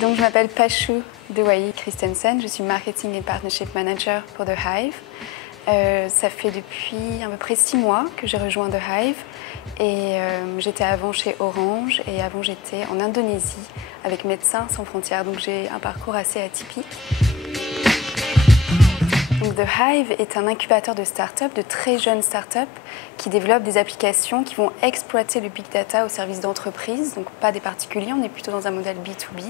Donc, je m'appelle Pachou Dewai Christensen, je suis Marketing et Partnership Manager pour The Hive. Ça fait depuis à peu près 6 mois que j'ai rejoint The Hive et j'étais avant chez Orange et avant j'étais en Indonésie avec Médecins Sans Frontières, donc j'ai un parcours assez atypique. Donc The Hive est un incubateur de start-up, de très jeunes start-up qui développent des applications qui vont exploiter le big data au service d'entreprises, donc pas des particuliers, on est plutôt dans un modèle B2B.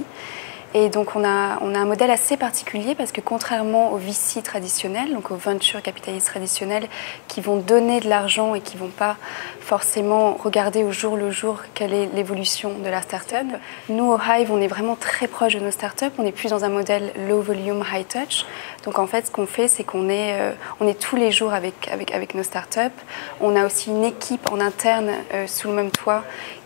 Et donc on a un modèle assez particulier parce que contrairement aux VC traditionnels, donc aux venture capitalistes traditionnels qui vont donner de l'argent et qui ne vont pas forcément regarder au jour le jour quelle est l'évolution de la start-up, nous au Hive on est vraiment très proche de nos start-up, on est plus dans un modèle low volume, high touch. Donc en fait ce qu'on fait c'est qu'on est, on est tous les jours avec nos start-up. On a aussi une équipe en interne sous le même toit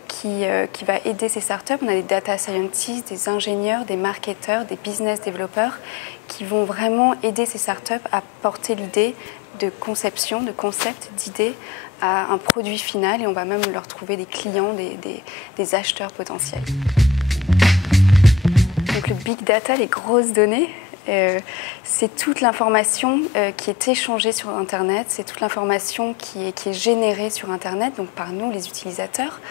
qui va aider ces startups. On a des data scientists, des ingénieurs, des marketeurs, des business développeurs qui vont vraiment aider ces startups à porter l'idée de conception, de concept, d'idée à un produit final et on va même leur trouver des clients, des acheteurs potentiels. Donc le big data, les grosses données, c'est toute l'information qui est échangée sur Internet, c'est toute l'information qui est générée sur Internet, donc par nous, les utilisateurs,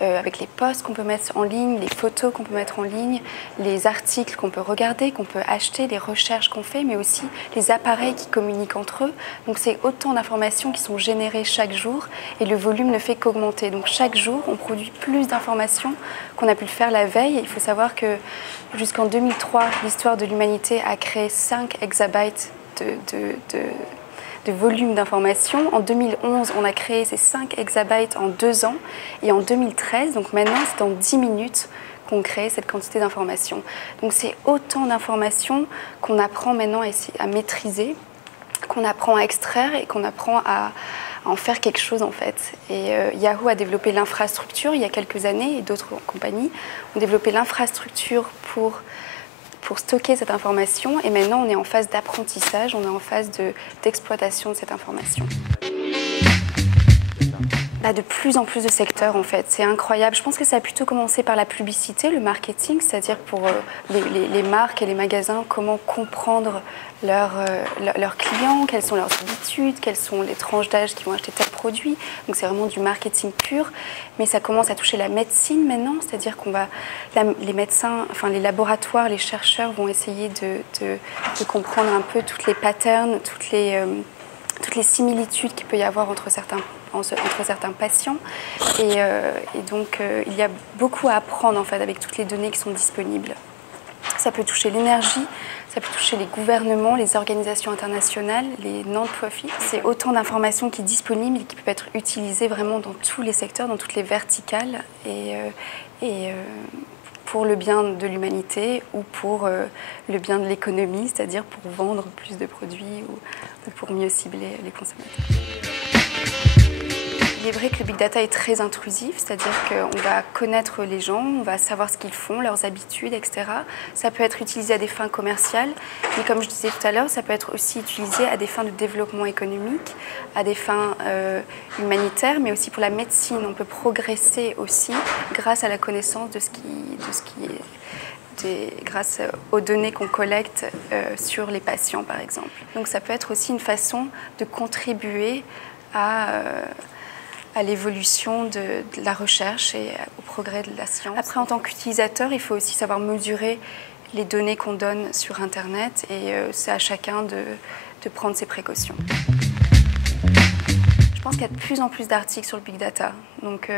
avec les posts qu'on peut mettre en ligne, les photos qu'on peut mettre en ligne, les articles qu'on peut regarder, qu'on peut acheter, les recherches qu'on fait, mais aussi les appareils qui communiquent entre eux. Donc c'est autant d'informations qui sont générées chaque jour et le volume ne fait qu'augmenter. Donc chaque jour, on produit plus d'informations qu'on a pu le faire la veille. Il faut savoir que jusqu'en 2003, l'histoire de l'humanité a créé 5 exabytes de volume d'informations. En 2011, on a créé ces 5 exabytes en 2 ans. Et en 2013, donc maintenant, c'est en 10 minutes qu'on crée cette quantité d'informations. Donc c'est autant d'informations qu'on apprend maintenant à maîtriser, qu'on apprend à extraire et qu'on apprend à en faire quelque chose en fait. Et Yahoo a développé l'infrastructure il y a quelques années et d'autres compagnies ont développé l'infrastructure pour stocker cette information et maintenant on est en phase d'apprentissage, on est en phase d'exploitation de cette information. De plus en plus de secteurs en fait, c'est incroyable. Je pense que ça a plutôt commencé par la publicité, le marketing, c'est-à-dire pour les marques et les magasins, comment comprendre leurs clients, quelles sont leurs habitudes, quelles sont les tranches d'âge qui vont acheter tel produit. Donc c'est vraiment du marketing pur, mais ça commence à toucher la médecine maintenant, c'est-à-dire les médecins, enfin les laboratoires, les chercheurs vont essayer de comprendre un peu toutes les patterns, toutes les similitudes qu'il peut y avoir entre certains patients et donc il y a beaucoup à apprendre en fait avec toutes les données qui sont disponibles. Ça peut toucher l'énergie, ça peut toucher les gouvernements, les organisations internationales, les non-profits. C'est autant d'informations qui sont disponibles et qui peuvent être utilisées vraiment dans tous les secteurs, dans toutes les verticales et pour le bien de l'humanité ou pour le bien de l'économie, c'est-à-dire pour vendre plus de produits ou pour mieux cibler les consommateurs. Il est vrai que le big data est très intrusif, c'est-à-dire qu'on va connaître les gens, on va savoir ce qu'ils font, leurs habitudes, etc. Ça peut être utilisé à des fins commerciales, mais comme je disais tout à l'heure, ça peut être aussi utilisé à des fins de développement économique, à des fins humanitaires, mais aussi pour la médecine. On peut progresser aussi grâce à la connaissance de ce qui est grâce aux données qu'on collecte sur les patients, par exemple. Donc ça peut être aussi une façon de contribuer à l'évolution de la recherche et au progrès de la science. Après, en tant qu'utilisateur, il faut aussi savoir mesurer les données qu'on donne sur Internet et c'est à chacun de prendre ses précautions. Je pense qu'il y a de plus en plus d'articles sur le big data, donc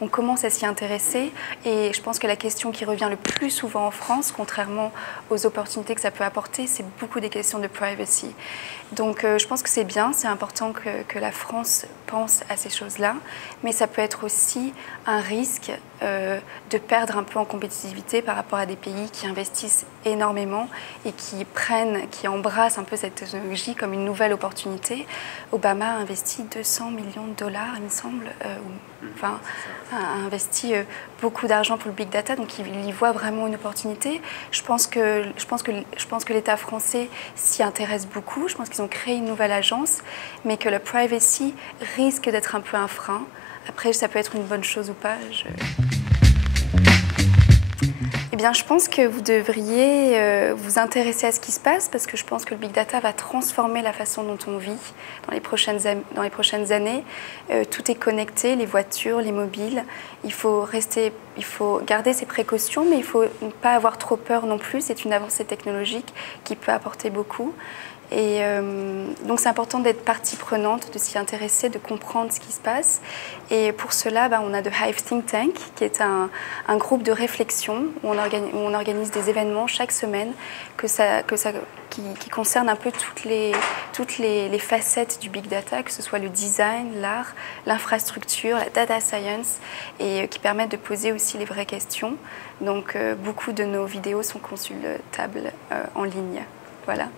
on commence à s'y intéresser et je pense que la question qui revient le plus souvent en France, contrairement aux opportunités que ça peut apporter, c'est beaucoup des questions de privacy. Donc je pense que c'est bien, c'est important que la France pense à ces choses-là, mais ça peut être aussi un risque de perdre un peu en compétitivité par rapport à des pays qui investissent énormément et qui embrassent un peu cette technologie comme une nouvelle opportunité. Obama a investi 200 millions de dollars, il me semble, a investi beaucoup d'argent pour le big data, donc il y voit vraiment une opportunité. Je pense que l'État français s'y intéresse beaucoup. Je pense qu'ils ont créé une nouvelle agence, mais que la privacy risque d'être un peu un frein. Après, ça peut être une bonne chose ou pas. bien, je pense que vous devriez vous intéresser à ce qui se passe parce que je pense que le Big Data va transformer la façon dont on vit dans les prochaines années. Tout est connecté, les voitures, les mobiles. Il faut garder ses précautions, mais il ne faut pas avoir trop peur non plus. C'est une avancée technologique qui peut apporter beaucoup. Et donc c'est important d'être partie prenante, de s'y intéresser, de comprendre ce qui se passe. Et pour cela, on a The Hive Think Tank, qui est un groupe de réflexion où on organise des événements chaque semaine qui concernent un peu toutes les facettes du Big Data, que ce soit le design, l'art, l'infrastructure, la data science, et qui permettent de poser aussi les vraies questions. Donc beaucoup de nos vidéos sont consultables en ligne. Voilà.